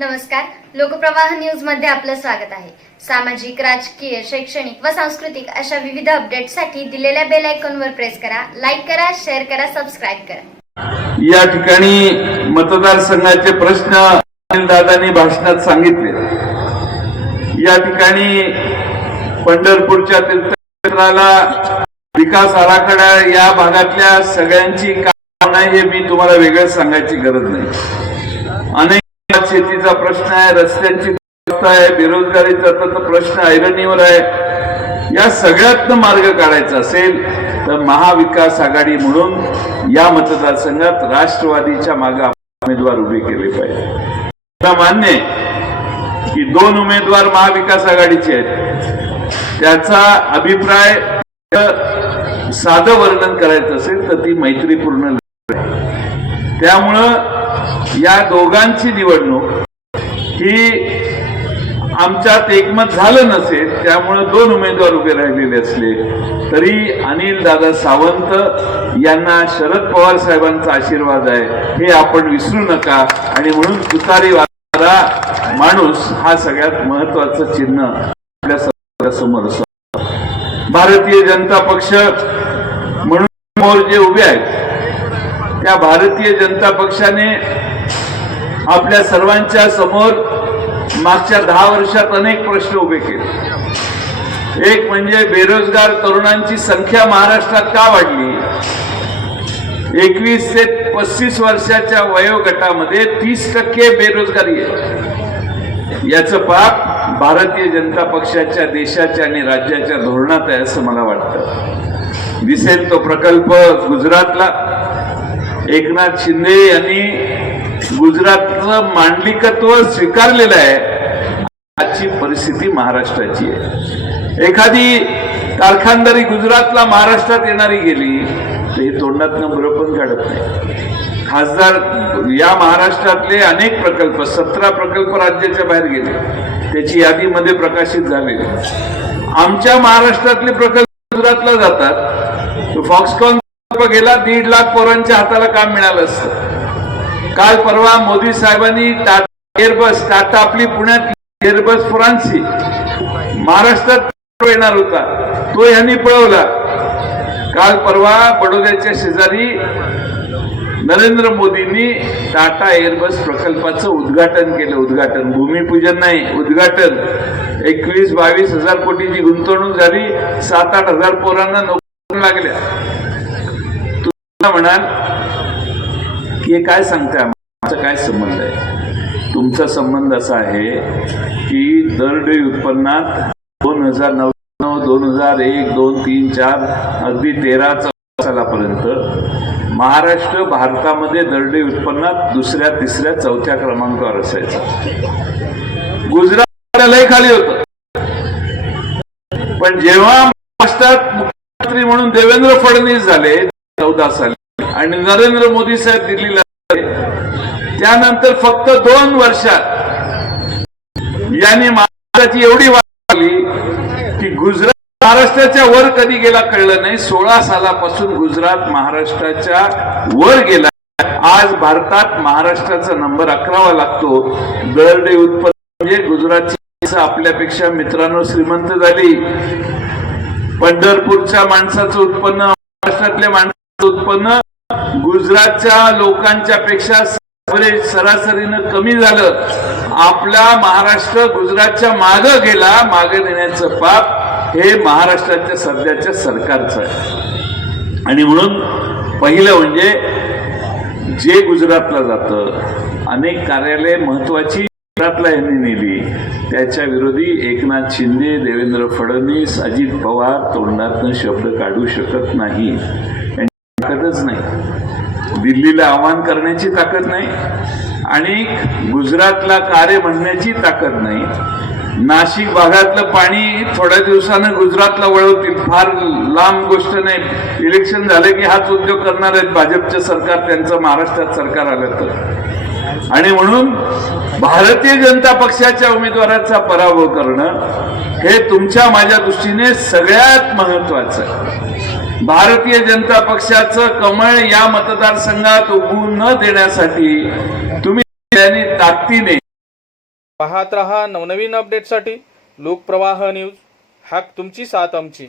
नमस्कार. लोकप्रवाह न्यूजमध्ये आपलं स्वागत आहे. सामाजिक राजकीय शैक्षणिक व सांस्कृतिक अशा विविध अपडेटसाठी दिलेल्या बेल आयकॉनवर प्रेस करा लाईक करा शेअर करा सबस्क्राईब करा. या ठिकाणी मतदारसंघाचे प्रश्न दादांनी भाषणात सांगितले. या ठिकाणी पंढरपूरच्या तीर्थक्षेत्राला विकास आराखडा या भागातल्या सगळ्यांची काम नाही हे मी तुम्हाला वेगळं सांगायची गरज नाही. अनेक शेतीचा प्रश्न आहे रस्त्यांची आहे बेरोजगारीचा तर प्रश्न ऐरणीवर आहे. या सगळ्यातनं मार्ग काढायचा असेल तर महाविकास आघाडी म्हणून या मतदारसंघात राष्ट्रवादीच्या मागे उमेदवार उभे केले पाहिजे. मान्य की दोन उमेदवार महाविकास आघाडीचे आहेत. त्याचा अभिप्राय साधं वर्णन करायचं असेल तर ती मैत्रीपूर्ण त्यामुळं या दोघांची निवडणूक ही आमच्यात एकमत झालं नसेल त्यामुळे दोन उमेदवार उभे राहिलेले असले तरी अनिल दादा सावंत यांना शरद पवार साहेबांचा आशीर्वाद आहे हे आपण विसरू नका. आणि म्हणून तुतारी माणूस हा सगळ्यात महत्वाचं चिन्ह आपल्यासमोर भारतीय जनता पक्ष म्हणून समोर जे उभे आहेत त्या भारतीय जनता पक्षाने आपल्या सर्वांच्या समोर मागच्या दहा वर्षात अनेक प्रश्न उभे केले. एक म्हणजे बेरोजगार तरुणांची संख्या महाराष्ट्रात का वाढली? एकवीस ते पस्तीस वर्षाच्या वयोगटामध्ये तीस टक्के बेरोजगारी आहे. याचं पाप भारतीय जनता पक्षाच्या देशाच्या आणि राज्याच्या धोरणात आहे असं मला वाटतं. दिसेल तो प्रकल्प गुजरातला. एकनाथ शिंदे यांनी गुजरातनं मांडलिकत्व स्वीकारलेलं आहे. आजची परिस्थिती महाराष्ट्राची आहे. एखादी कारखानदारी गुजरातला महाराष्ट्रात येणारी गेली तर हे तोंडातनं बरं पण काढत नाही. खासदार या महाराष्ट्रातले अनेक प्रकल्प सतरा प्रकल्प राज्याच्या बाहेर गेले. त्याची यादीमध्ये प्रकाशित झालेली. आमच्या महाराष्ट्रातले प्रकल्प गुजरातला जातात. फॉक्सकॉन गेला दीड लाख पोरांच्या हाताला काम मिळालं असतं. काल परवा मोदी साहेबांनी टाटा एअरबस टाटा आपली पुण्यात एअरबस फ्रान्सी महाराष्ट्रात येणार होता. तो यांनी पळवला. काल परवा बडोद्याच्या शेजारी नरेंद्र मोदींनी टाटा एअरबस प्रकल्पाचं उद्घाटन केलं. उद्घाटन भूमिपूजन नाही उद्घाटन. एकवीस बावीस हजार कोटीची गुंतवणूक झाली. सात आठ हजार पोरांना नोकरी लागल्या. तुम्हाला म्हणाल हे काय सांगताय? आमचा काय संबंध आहे? तुमचा संबंध असा आहे की दरडोई उत्पन्नात दोन हजार नऊ दोन हजार एक दोन तीन चार अगदी तेरा चौदा सालापर्यंत महाराष्ट्र भारतामध्ये दरडोई उत्पन्नात दुसऱ्या तिसऱ्या चौथ्या क्रमांकावर असायचा. गुजरात लय खाली होत. पण जेव्हा महाराष्ट्रात मुख्यमंत्री म्हणून देवेंद्र फडणवीस झाले चौदा साली आणि नरेंद्र मोदी साहेब दिल्लीला त्यानंतर फक्त दोन वर्षात यांनी महाराष्ट्राची एवढी वाढली झाली की गुजरात महाराष्ट्राच्या वर कधी गेला कळलं नाही. सोळा सालापासून गुजरात महाराष्ट्राच्या वर गेला. आज भारतात महाराष्ट्राचा नंबर अकरावा लागतो. दरडे उत्पन्न म्हणजे गुजरातची आपल्यापेक्षा मित्रांनो श्रीमंत झाली. पंढरपूरच्या माणसाचं उत्पन्न महाराष्ट्रातल्या माणसाचं उत्पन्न गुजरातच्या लोकांच्या पेक्षा सरासरीनं कमी झालं. आपला महाराष्ट्र गुजरातच्या माग गेला मागे नेण्याचं पाप हे महाराष्ट्राच्या सध्याच्या सरकारचं आहे. आणि म्हणून पहिलं म्हणजे जे गुजरातला जातं अनेक कार्यालय महत्वाची गुजरातला यांनी नेली. त्याच्या विरोधी एकनाथ शिंदे देवेंद्र फडणवीस अजित पवार तोंडातनं शब्द काढू शकत नाही. दिल्लीला आव्हान करण्याची ताकद नाही आणि गुजरातला कार्य म्हणण्याची ताकद नाही. नाशिक भागातलं पाणी थोड्या दिवसानं गुजरातला वळवतील. फार लांब गोष्ट नाही. इलेक्शन झालं की हाच उद्योग करणार आहेत भाजपचं सरकार त्यांचं महाराष्ट्रात सरकार आलं तर. आणि म्हणून भारतीय जनता पक्षाच्या उमेदवाराचा पराभव करणं हे तुमच्या माझ्या दृष्टीने सगळ्यात महत्वाचं आहे. भारतीय जनता पक्षाचं कमळ या मतदारसंघात उभू न देण्यासाठी तुम्ही त्यांनी ताकदीने पाहत रहा नवनवीन अपडेटसाठी लोकप्रवाह न्यूज हॅक तुमची साथ आमची.